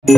Ha?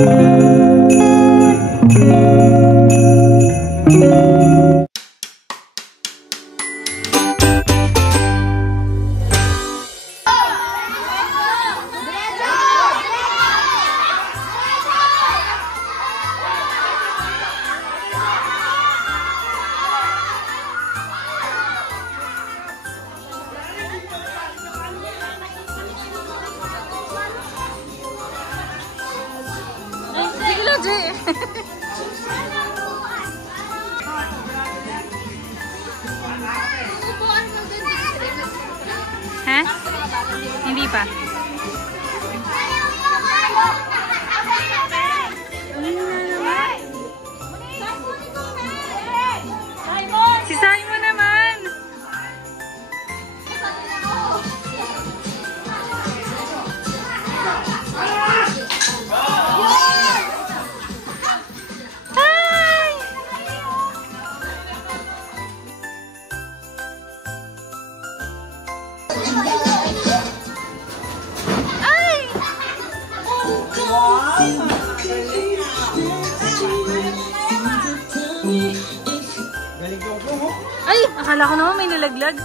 Hindi pa. Si Simon naman. Ay, akala ko naman may nalaglag.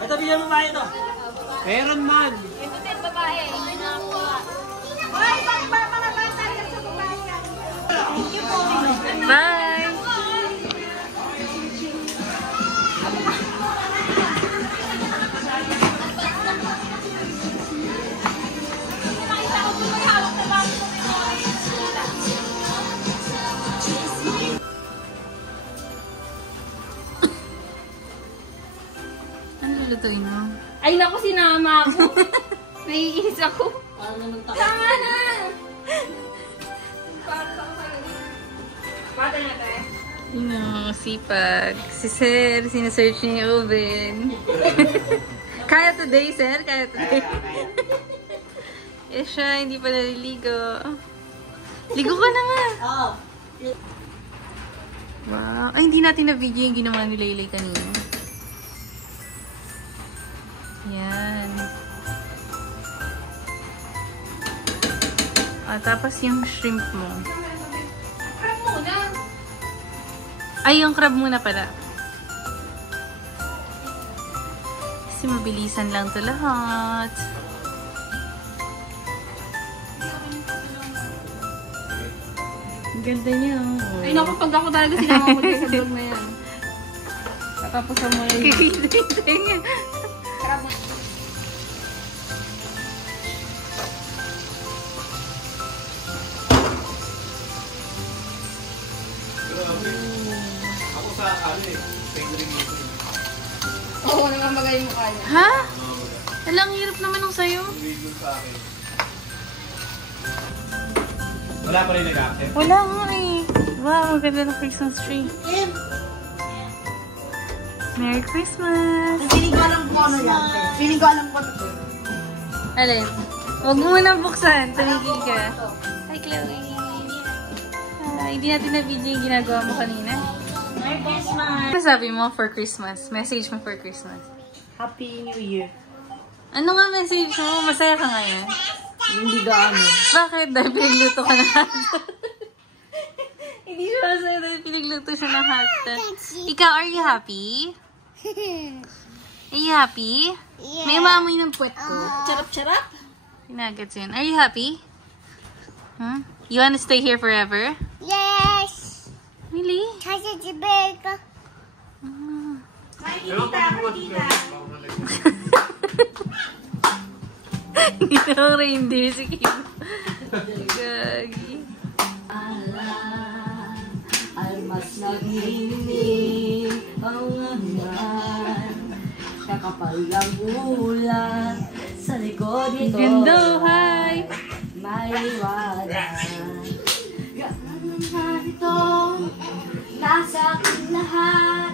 Ito, bigyan mo ba ito? Meron man. Ito din, babae. Bye! Ano lulutuin mo? Ay, naku, sinama ako. Naiinis ako. Tama na! Pata na tayo. Sipag. Si Sir, sinesearch niya yung oven. Kaya today, Sir? Kaya today? Eh siya, hindi pa naliligo. Ligo ka na nga! Wow. Ay, hindi natin na-video yung ginawa ni Laylay kanina. Yan. Tapos yung shrimp mo. Crab muna. Ay, yung crab muna pala. Kasi mabilisan lang to lahat. Ang ganda niya. Oh. Ay, naku, pag ako talaga sinama ko din sa vlog na yan. Tapos sa mga yun. Kikita niya. Crab muna. Ako sa fingering dito. Oo, naman magaling mo kaya. Ha? Alang hirap naman ng sayo. Hindi sa akin. Wala pa rin nag-accept? Wala nga eh. Wow, maganda ng Christmas tree. Merry Christmas! Feeling ko alam kung ano yan. Feeling ko alam kung ano. Alin? Huwag mo munang buksan. Tumigil ka. Hi, Chloe. Hindi natin na-video yung ginagawa mo kanina. Merry Christmas! Ano sabi mo for Christmas? Message mo for Christmas. Happy New Year. Ano nga message mo? Masaya ka ngayon? Hindi gaano. Bakit? Dahil pinagluto ka na hotdog. Hindi siya masaya dahil pinagluto siya ng hotdog. Ikaw, are you happy? Are you happy? Yeah. May umamoy ng puwet ko. Charap-charap? Pinagats yun. Are you happy? Huh? You wanna stay here forever? Yes! Really? Kasi si Becca. Ginawang reindeer si Kim. Gagi. Naghihimik ang hanggan. Kakapal ang ulan sa likod nito. Ganda, hi! May waran. Ganun na ito, nasa akin lahat.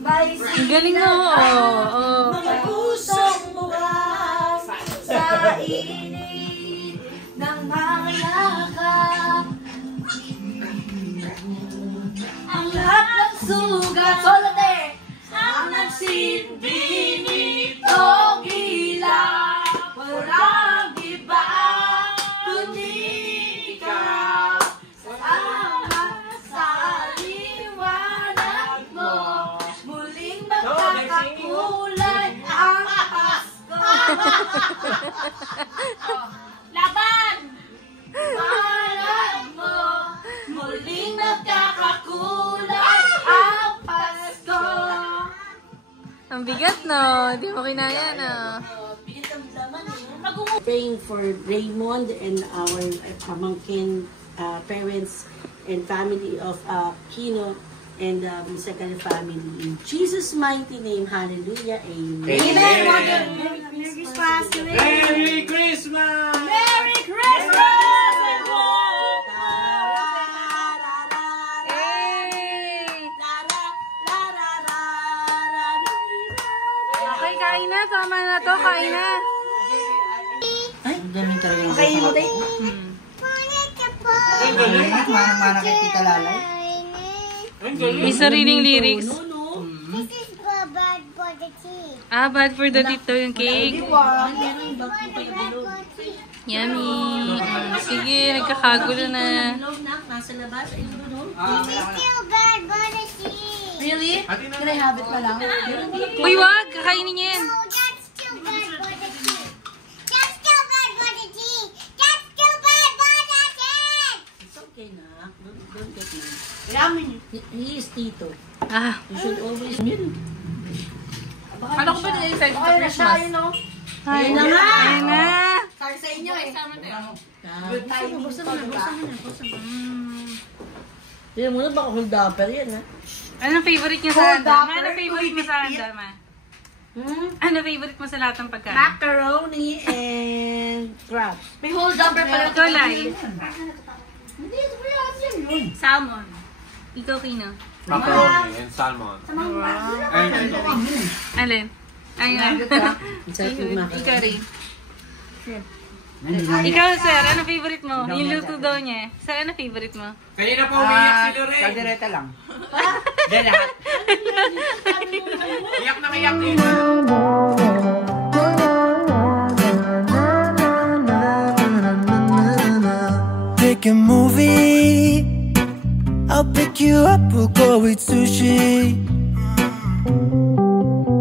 May Ang galing mo, oh. mga pusong bukas sa init ng mga yakap. Ang lahat ng sugat, solate, ang nagsilbi nitong hilap. Walang iba kundi ikaw. Salamat sa liwanag mo. Muling magkakakulay ang Pasko. Laban! Liwanag mo. Muling magkakakulay ang Pasko. Ang bigat, no? Hindi mo kinaya, no? Praying for Raymond and our pamangkin, parents and family of Kino and second family. In Jesus' mighty name, hallelujah, amen. Merry Christmas! Merry Christmas! Okay, kain na. Tama na to. Kain na. Ang galing talaga yung bata. Manang-manang kay Tita Lalay. May sariling lyrics. This is bad for the tea. Ah, bad for the tito yung cake. Bad for tea. Yummy. Sige, nagkakagulo na. Nasa labas, ay doon. This is still bad for the tea. Really? Can I have it pa lang? Uy, wag! Kakainin niya yan. No, that's still bad for the tea. That's still bad for the tea. That's still bad for the tea. It's okay na. Don't get mad. Ramen. He is Tito. Ah, You should always ano ko ba nila-effect sa Christmas? Ayun na nga! Ayun na! Sabi sa inyo eh. Buksan mo na. Tignan mo na, baka hold upper yan, ha? Anong favorite niya sa handa? Anong favorite mo sa handa, ma? Ano favorite mo sa lahat ng pagkain? Macaroni and crab. May hold up pala. Ikaw, Lai. Hindi, ito pa yan yun. Salmon. Ikaw, Kino. Macaroni and salmon. Alin? Ayun. Ikaw rin. Ikaw, sir, ano favorite mo? Yung luto daw niya. Sir, ano favorite mo? Kanina pa umiyak si Lorraine. Kaldereta lang. Hindi lahat. Iyak na iyak din. Pick a movie, I'll pick you up, we'll go eat sushi,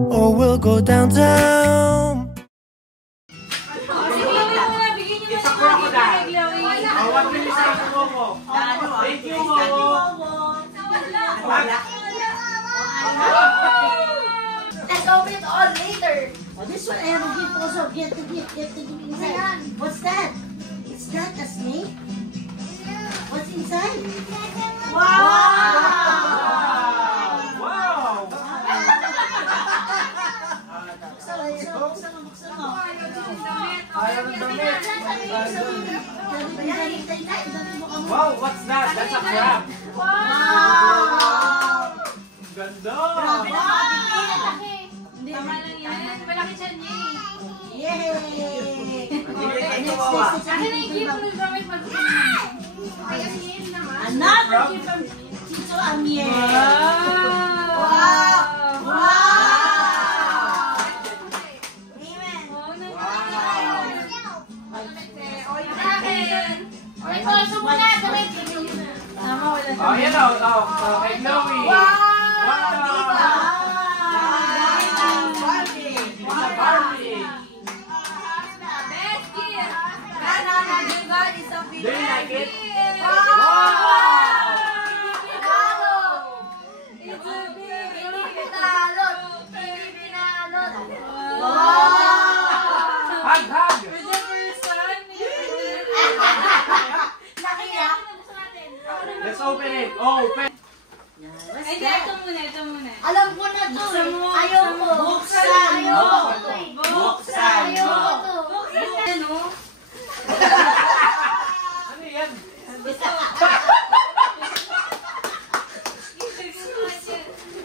or we'll go downtown. Isa crocodile. Awat mo yung isa mo mo. Thank you, Momo. Let's open it all later. Oh, this one I have a gift also. Get the gift inside. What's that? Is that a snake? What's inside? Wow! Ayaw ng damit. Wow, what's that? That's a crab. Ganda! Tama lang yan. Malaki siya niya eh. Yay! Akin na yung gift mo gamit mag-uwi. Another gift from Tito Amiel. Oh, yan o. Oh, kay Chloe. Barbie. Do you like it? Hug! Let's open it. Open. What's Ay, that? ito muna. Alam ko na to. Ayoko. Buksan mo. Buksan mo. Ano? Ano yan?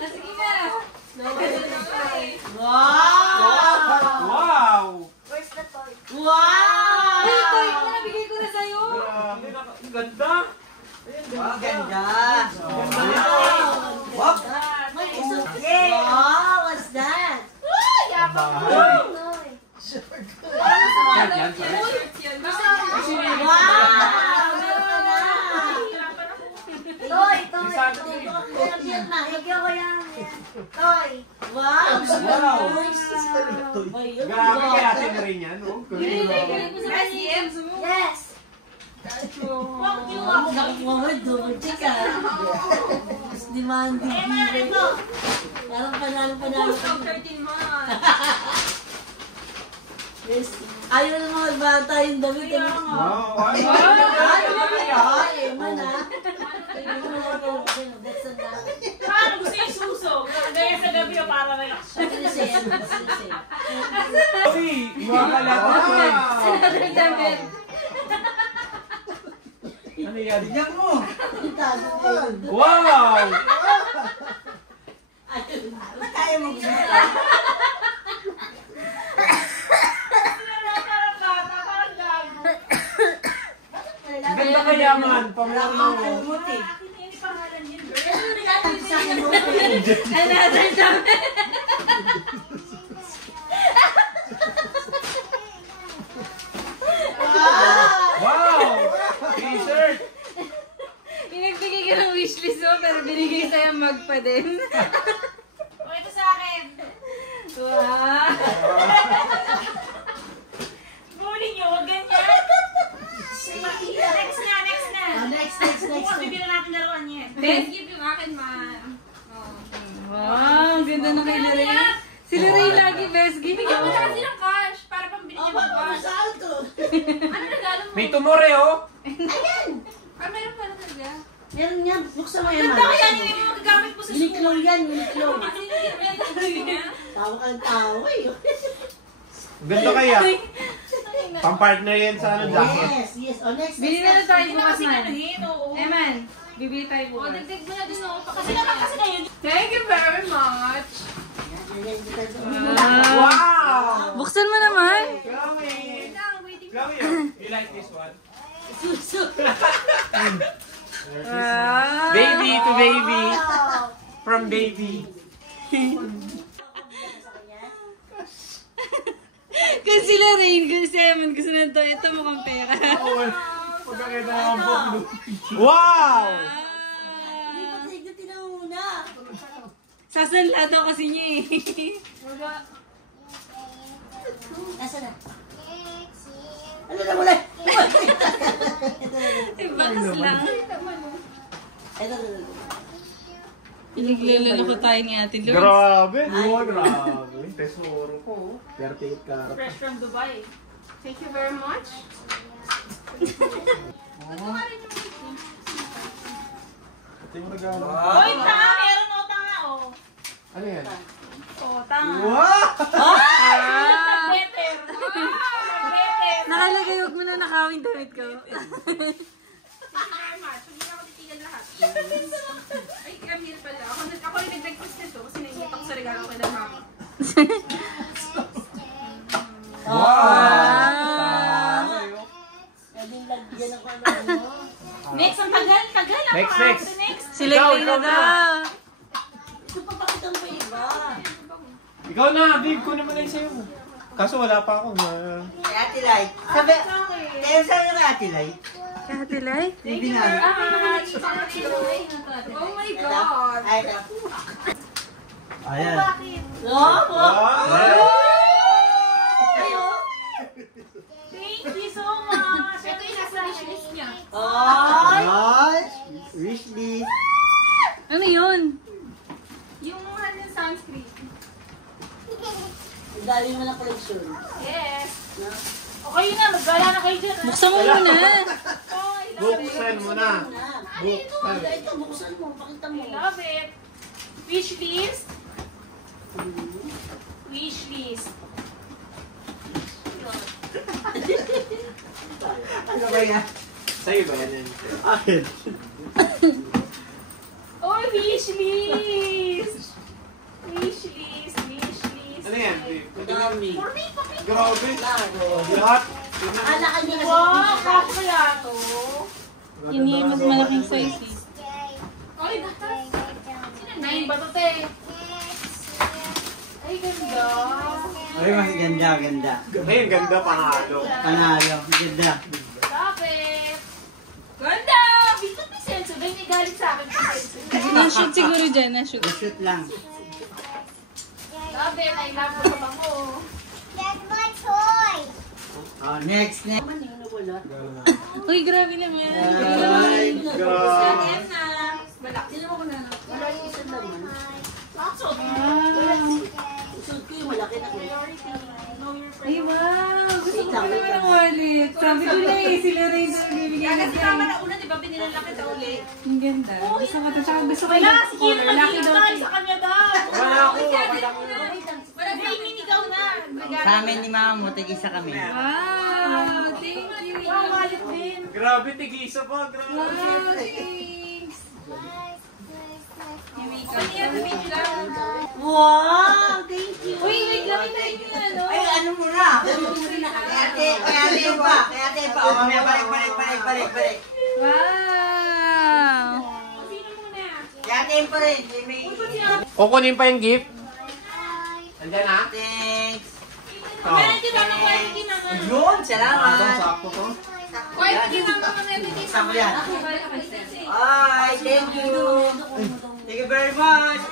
Sige na. Wow! Where's the toy? Wow! Ay, ito yung nabigay ko na sa'yo. Grabe, ang ganda! Ang ganda. Wow! Wow, what's that? Wow! Toy, toy. Bigyan ko yan. Toy. Wow! Wow! Grabe kaya atin na rin yan, oh. Yes. Chika. Mas demanding. Parang panalo-panalo. 13 months. Yes. Ayaw na mga bata yung damit. Wow! Ay, Ay, man ha. That's a lot. Paano gusto yung suso? Gaya sa gabi o para relax. Uy! Iwakala ko naman! Ano yan? Bigyan mo! Wow! Kaya mo Ang ganda kaya man! Pamulaman mo! Another time. Wow! T-shirt! Inagbigay ka ng wishlist mo, pero binigay sa'yo magpa din. O, ito sa akin. Wow! Bumuli nyo, huwag ganyan. Next na. Next. Bukas bibila natin laruan niya. Let's give yung akin, man. Wow, ang ganda na kay Lorraine. Si Lorraine lagi best gift. Bigyan mo na kasi ng cash para pambili niyo ng cash. Ano regalo mo? May tumore, oh! Ah, meron pala talaga. Meron niya. Buksan mo yan. Ganda kaya niyo yung magagamit mo sa school. Uniqlo yan, Uniqlo. Kasi hindi yan. Tawa kang tawa eh. Ganda kaya. Pang-partner yan sa ano, jacket. Yes. O, next. Bili na lang tayo Hindi na bukas kasi man. nanuhin, oo. Eman, bibili tayo O, bukas. dagdag mo na din ako. Kasi naman kasi kayo. Thank you very much. Wow! Buksan mo naman. Yummy! Waiting. Yummy! You like this one? Wow. Baby to baby. From baby. Kasi Lorraine, kasi Eman, gusto na ito. Ito mukhang pera. Pagkakita ng book. Wow! Sasanla daw kasi niya eh. Nasaan na? Ano na mula? Bakas lang. Ito. Pinaglulala ko tayo ni Ate Lourdes. Grabe! Grabe! Tesoro ko. 38 karat. Fresh from Dubai. Thank you very much. Ito yung regalo. Oy, tanga! Meron o tanga o. Ano yan? O, tanga. Wow! Better. Better. Nakalagay, huwag mo na nakawin damit ko. Thank you very much. Hindi ako titigan lahat. Ay, Camille pala. Ako rin nag-request nito kasi nainit ako sa regalo ko ng mama. Pwedeng lagyan ako ng ano. Next, ang tagal. Next. Next. Si Leglay na daw. Ito pa bakit ang iba? Ikaw na, babe ko naman ay sa'yo. Kaso wala pa ako. Kay Ate Lai. Sabi, kaya sa'yo kay Ate Lai. Kaya Ate Lai? Thank you very much. Oh my God. Ay, ito. Ayan. Thank you so much. Ito yung nasa wishlist niya. Wishlist. Ano yun? Yung sunscreen. Ang dali mo na collection. Yes. Okay na, magala na kayo dyan. Buksan mo muna. Buksan mo na. Ito, buksan mo. Pakita mo. I love it. Wish list. Wish list. Ano ba yan? Sa'yo ba yan? Akin. Oh, wish list. Wish list. Wish list. Ano yan? Dami. Grabe. Lahat. Akala ka niya kasi. Wow, kako kaya to. Hindi, mas malaking size eh. Ay, batas. Nine ba to, te? Ay, ganda. Ay, mas ganda, ganda. Ayun, ganda panalo. Panalo, ganda. Lapit. Ganda! Bito ni Senso. Dahil may galit sa akin si Senso. Na-shoot siguro dyan, na-shoot. Shoot lang. Lapit. I love ko pa mo. That's my toy. Oh, next, next. Naman yung nawala. Uy, grabe naman. Ay, Grabe. Ayan na. Malaki. Sino mo ko na? Wala yung isa naman. Laksot. Suot ko yung malaki na ko. Ay, wow. Gusto ko naman ng wallet. Sabi ko na eh, sila rin na bibigyan Kasi natin. tama na una, di ba? Binilalaki sa uli. Ang ganda. Gusto ko ito. Tsaka gusto ko Wala, yung si Kira color. Lucky daw. tayo sa kanya daw. Wala ako. Wala ako. Wala, Jamie, ikaw na. Sa amin ni mama mo, tig-isa kami. Wow, thank you. Wow, wallet din. Grabe, tigisa pa. Grabe. Wow, thanks. Ano yan, video lang. Wow! Thank you! Uy, wait lang, hintayin nyo na, no? Ay, ano mo na? Kaya ate pa. Kaya ate pa. O, mamaya, balik. Wow. Sino muna? Kaya ate pa rin. May... Kukunin pa yung gift. Andyan na. Thanks. Meron din naman quality naman. Yun, salamat. Sakto to. Quality naman mga everything. Saan ko yan? Ay, thank you. Thank you very much.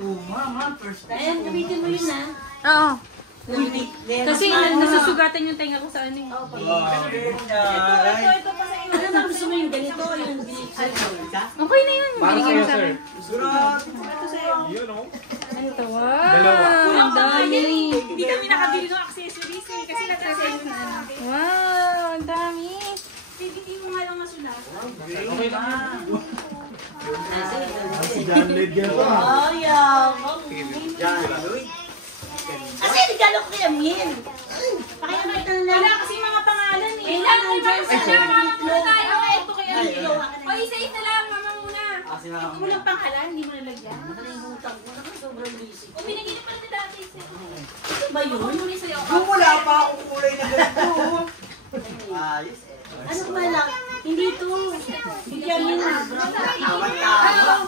Oh, mama, first time. Ayan, gamitin mo yun ha. Oo. Kasi Kasi nasusugatan yung tenga ko sa ano eh. Ito pa sa inyo. Ano na gusto mo yung ganito? Yung Okay na yun. Para Binigyan sa'yo, sa sir. akin. Yun, oh. Ito, Dalawa. wow. Ang dami. Hindi kami nakabili ng accessories eh. Kasi nag-accessories na namin. Wow, ang dami. Hindi mo nga lang masulat. Okay na. Oh, yeah. Kasi regalo ko kay Amil. Pakikita na Wala lang. kasi mga pangalan eh. Kailangan dyan sa Mama muna flow. tayo. Okay, ito kaya. O, isa-isa na lang. Mama muna. Kasi Ito mama mo lang pangalan, hindi mo nalagyan. Nakalimutan ko. Sobrang busy. O, binigyan na pala ni dati. Ano ba yun? Ako muna sa'yo. Kung wala pa akong kulay na ganito. Ayos eh. Ano ba lang? Hindi ito. Bigyan mo na.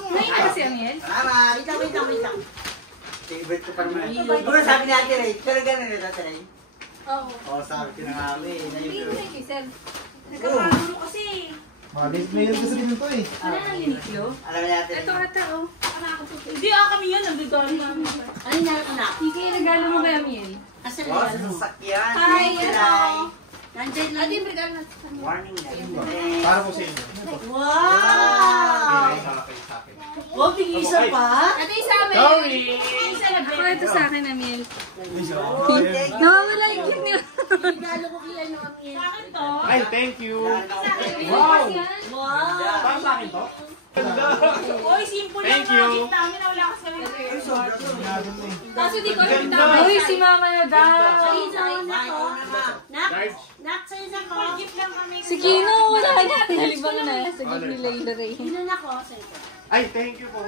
Ngayon na kasi ang yan. Salamat. Wait lang. Favorite ko pa naman. Siguro sabi ni Ate Ray, pero gano'n na Ate Ray. Oo. Oo, sabi ko na nga Bigyan eh. Sir. Nagkakagulo kasi. Mayroon kasi din ito eh. Wala nang liniklo. Alam ni Ate Ray. Ito ata oh. Hindi kami yan. Nagdodon namin. Ano na anak? Sige, regalo mo ba yung yan? Asan Wow, regalo mo? sasakyan. Hi, Thank you, hello. Ray. Nandyan lang. Ate, yung regalo natin. Warning na. Para po sa inyo. Wow! Sa akin. Oh, tig-isa pa? Ate, isa amin. Sorry! Isa na Ako ito sa akin, Amil. Oh, thank you. Nawawala yung gift niyo. Regalo ko kay ano, Amil. Sa akin to. Ay, thank you. Wow. Wow! Para sa akin to? Ganda. Oy, simple lang Thank mga you. gift namin na wala kasi kami ng Kaso di ko alam yung Ganda. tama. Uy, si mama na daw. Ay, sa'yo na ko. Nak, Large. nak, sa'yo na ko. Gift lang kami. Si Kino, wala na. Nalibang na sa gift nila yung Ray. Sino na ko? Sa'yo ko. Ay, thank you po.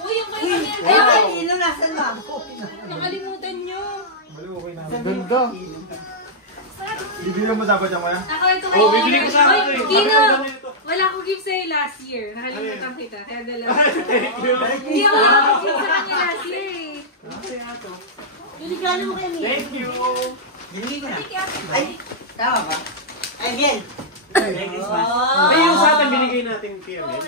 Uy, yung kayo kami. Ay, Ino, nasan ba? Nakalimutan nyo. Ganda. Bibigyan mo dapat yan kaya? Ako ito Oh, bibili ko sa akin to eh. Kino, Bakit ang dami nito? wala akong gift sa'yo last year. Nakalimutan kita. Kaya dalawa. Thank you. Hindi ako nakakag-gift sa kanya last year eh. Yung regalo mo kay Amil. Thank you. Binigay ko na. Ay, tama ba? Ay, again. Merry Christmas. Ay, yung sa atin binigay natin kay Amel.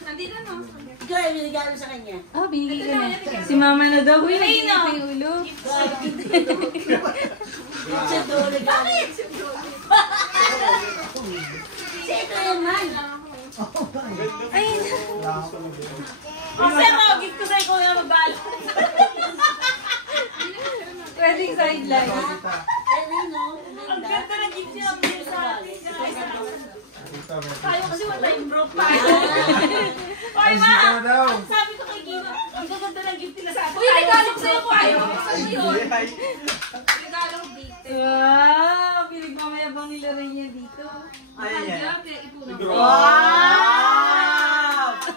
Nandito no. Ikaw ay regalo sa kanya. Oh, binigay ko na. Si mama na daw. Uy, nag-iingat na yung ulo. Sa do, regalo. Sino naman? Ay, O, sir, gift ko sa'yo kung yung magbalo. pwedeng sideline. Ay, no. Ang ganda ng gift niya. Ang ganda sa atin. Tayo kasi one time broke pa. Oy, Ay, ma! sika na daw. Ang sabi ko kay Gino, ang gaganda ng gift nila sa atin. Uy, regalo ko sa'yo ko. Ayaw ko sa'yo yun. Regalo ko dito. Wow! Pinagmamayabang nila rin niya dito. Ayan yan. Kaya, pinag-ipunan ko. Wow!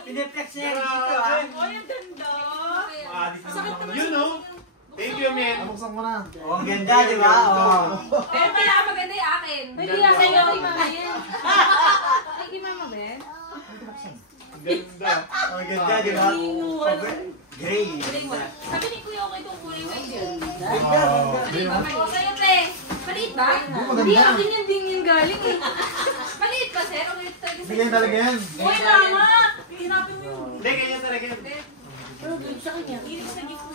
Piniplex niya dito ah. Oy, ang ganda. Sakit naman. You know. Thank you, man. Nabuksan ko na. Oh, ang ganda, di ba? Oh. Pero pinakamaganda yung akin. Hindi na sa'yo, Mama yan. Ay, kay Mama Ben? Ganda. Ang ganda, di ba? Gray. Sabi ni Kuya ko itong kulay white yun. Wow. O, sa'yo, te. Maliit ba? Hindi, akin yan din yung galing eh. Maliit ba, sir? O maliit talaga Bigyan talaga yan. Uy, mama! Hinapin mo yun. Hindi, ganyan talaga yan. Pero gift sa kanya.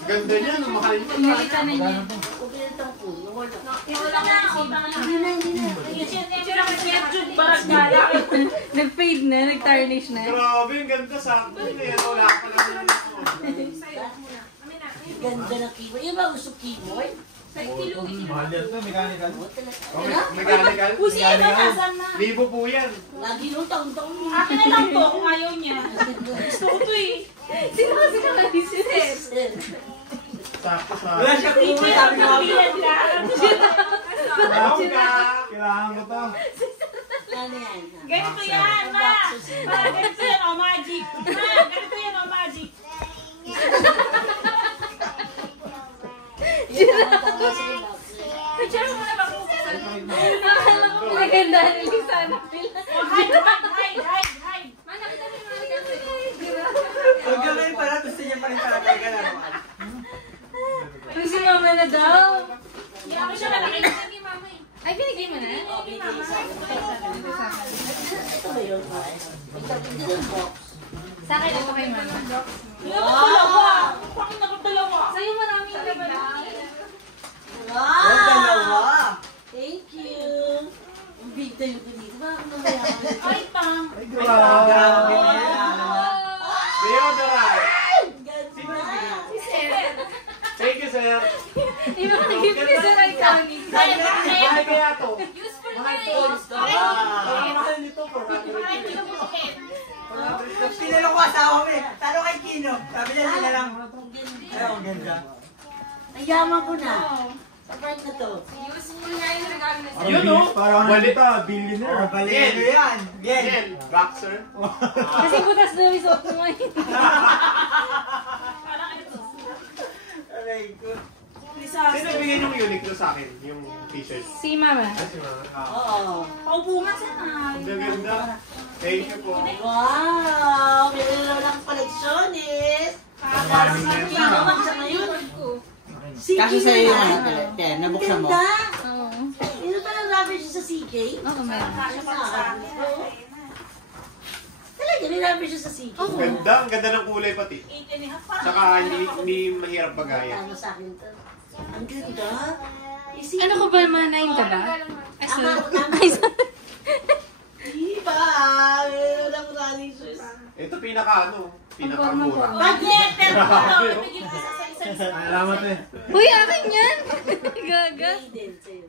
Ganda niya, no? Mahal niya. Nakita na niya. Okay lang itong pool. Wala. Wala na, utang na. Hindi na. Itsura ka siya, tube, barang gala. Nag-fade na, nag-tarnish na. Grabe, ang ganda. Sakto na yan. Wala pa lang. Sa'yo muna. Kami na. Ganda ng keyboard. Yung ba gusto keyboard? Sa'yo, kilo. Mahal yan to, mechanical. Okay, mechanical. Pusi, ito, nasan na? Libo po yan. Lagi nung taong-taong mo. Akin na lang to kung ayaw niya. Gusto ko to eh. Sino kasi nakaisip? Sakto sa... Wala siya Hindi kuha. lang ng bilan lang. Kailangan ko to. Ano yan? Ganito yan, ma. Para ganito yan, o magic. Ma, ganito yan, o magic. Picture mo na ba kung saan? Akala ko maganda na Lisa na pila. O, hide. Ma, nakita mo yung mga Huwag gawin pala, gusto niya pa rin pala talaga laruan. Kung si Mama na daw. Hindi ako siya nakakita ni mama eh. Ay, binigay mo na? Ito ba yun? Ito yung box. Sa akin, ito kay Mama. Dalawa! Bakit nakadalawa? Sa'yo maraming laban. Oh, dalawa. Thank you. Ang big time ko dito. Bakit mamaya kami? Ay, pang. Ay, Grabe grabe. na yan. Deodorant. Si Sir. Thank you, sir. Yung mga gift ni Sir Iconic. Ay, bakit? Mahal kaya to. Useful pa Mahal eh. to. Ang mahal nito. Ay, kilo mo sakit. Tinalo ko asawa mo eh. Talo kay Kino. Sabi niya sila lang. Ay, ang ganda. Ang yaman ko na. Sa part na to. Useful nga yung regalo na Parang siya. Parang ano Balik. dito, billionaire. Oh, balikin mo yan. Yan. Yan. Boxer. Kasi butas na yung suot mo ngayon. Parang ano to? Aray ko. Sino bigyan yung Uniqlo sa akin? Yung t-shirt. Si Mama. Kasi mga... Oo. Paupo nga sana. Ang ganda. Thank you po. Wow! Meron na lang koleksyones. Pinawag sa ngayon. Kasi sa'yo yung ano, kaya nabuksan mo. Ganda! Oo. Ito palang rubber siya sa CK? Oo, meron. Talaga, may rubber siya sa CK. Ganda. Ang ganda ng kulay pati. 8.5. Parang Saka hindi mahirap bagaya. Tama sa akin to. Ang ganda. Ano ko ba, manayin ka ba? Ay, sorry. Ay, sorry. Di ba? Meron lang running shoes. Ito pinakamura. Pag-letter ko to. Ibigay mo sa isa-isa. Salamat eh. Uy, akin yan! Gaga. Aiden, sa'yo.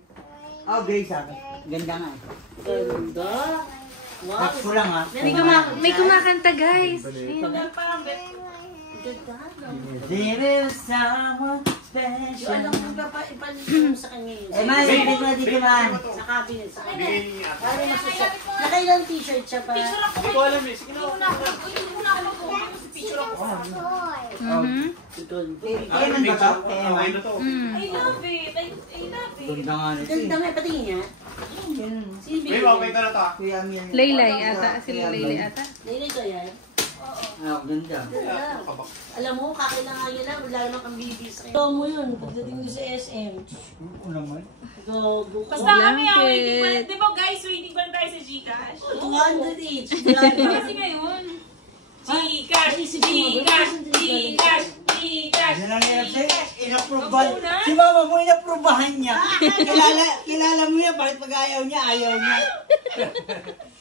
Oh, Grace sabi. Ganda nga eh. Ganda. Wow. Next ko lang ha. May kumakanta, guys. Parang bet. Ganda. There is someone Yung special. alam ko ipalit sa kanya yun. Eh, man, hindi ko dito man. Sa cabinet, sa kanya. Bigay niya. Para masusok. Nakailang t-shirt siya pa. Picture ako. Hindi ko alam eh. Sige na. Hindi ko na ako mag-comment sa picture ako. Mhm. Kaya man ba to? Okay na to. I love it. I love it. Ganda nga nito Ganda eh. nga, patingin niya. Sino May bigyan? okay ka na to. Kuya Miel. Laylay ata. Sila Laylay ata. Laylay ko yan. Ah, ganda. Ganda. Alam mo, kakailangan nyo lang, wala naman kang bibis. Ito mo yun, pagdating mo sa SM. Oo naman. Gago ka. Basta kami waiting pa. Di ba guys, waiting pa tayo sa Gcash? 200 each. Kasi ngayon. Gcash! Yan ang hirap sa'yo. Inapproval. Si mama mo inapprovahan niya. Kilala mo yan. Bakit pag ayaw niya, ayaw niya.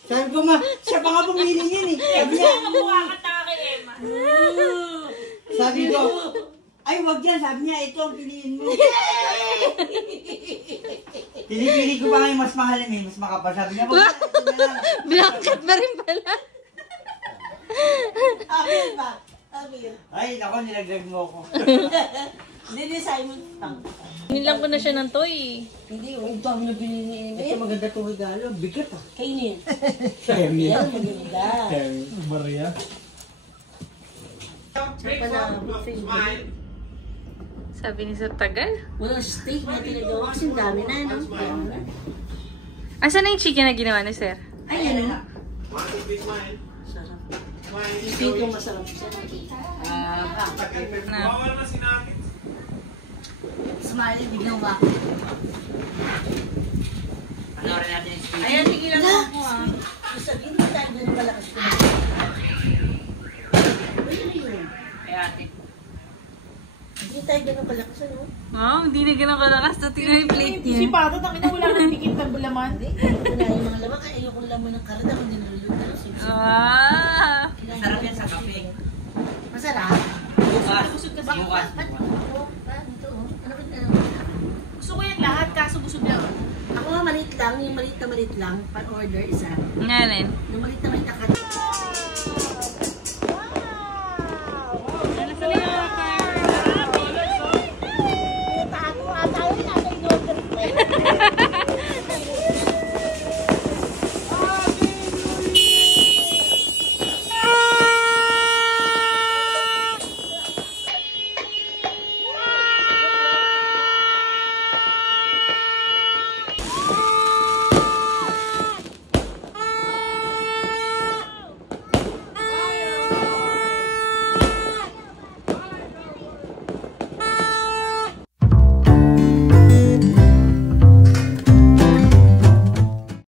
Sabi ko ma, siya pa nga pumili niyan eh. Sabi niya, Nakuha ka tayo kay Emma. sabi ko, ay wag yan. Sabi niya, ito ang piliin mo. Pinipili ko pa ngayon mas mahal na mas makapal. Sabi niya, ito na lang. Blanket pa rin pala. Amir ba? Amir. Ay, ako, nilaglag mo ako. Hindi, Simon. Nilang ko na siya ng toy. Hindi, ang dami na binili ni Emil. Ito maganda itong regalo. Bigat ah. Kainin. Terry. Yan, maganda. Terry. Maria. Tsaka na, favorite. Sabi ni sa tagal. Walang steak na tinagawa kasi ang dami na, no? Asan na yung chicken na ginawa ni sir? Ay, ano? Sarap. Isipin ko masarap siya. Na. Smiley, biglang ba? Panoorin natin yung speech. Ayan, tigilan mo ako ah. Sabihin mo tayo doon malakas ko. Hindi tayo ganun kalakas, ano? Wow, hindi na ganun kalakas. So, tingnan yung plate niya. Si Pato, takin na wala nang dikit ng bulaman. Wala yung mga laman, kaya ayokong laman ng karat ako dinuluto. Ah! Sarap yan sa kape. Masarap. Bukas. Busog kasi. Bukas. Gusto ko yan lahat, kaso busog lang. Ako nga maliit lang, yung maliit na maliit lang, pan-order isa. Nga rin. Yung maliit na maliit na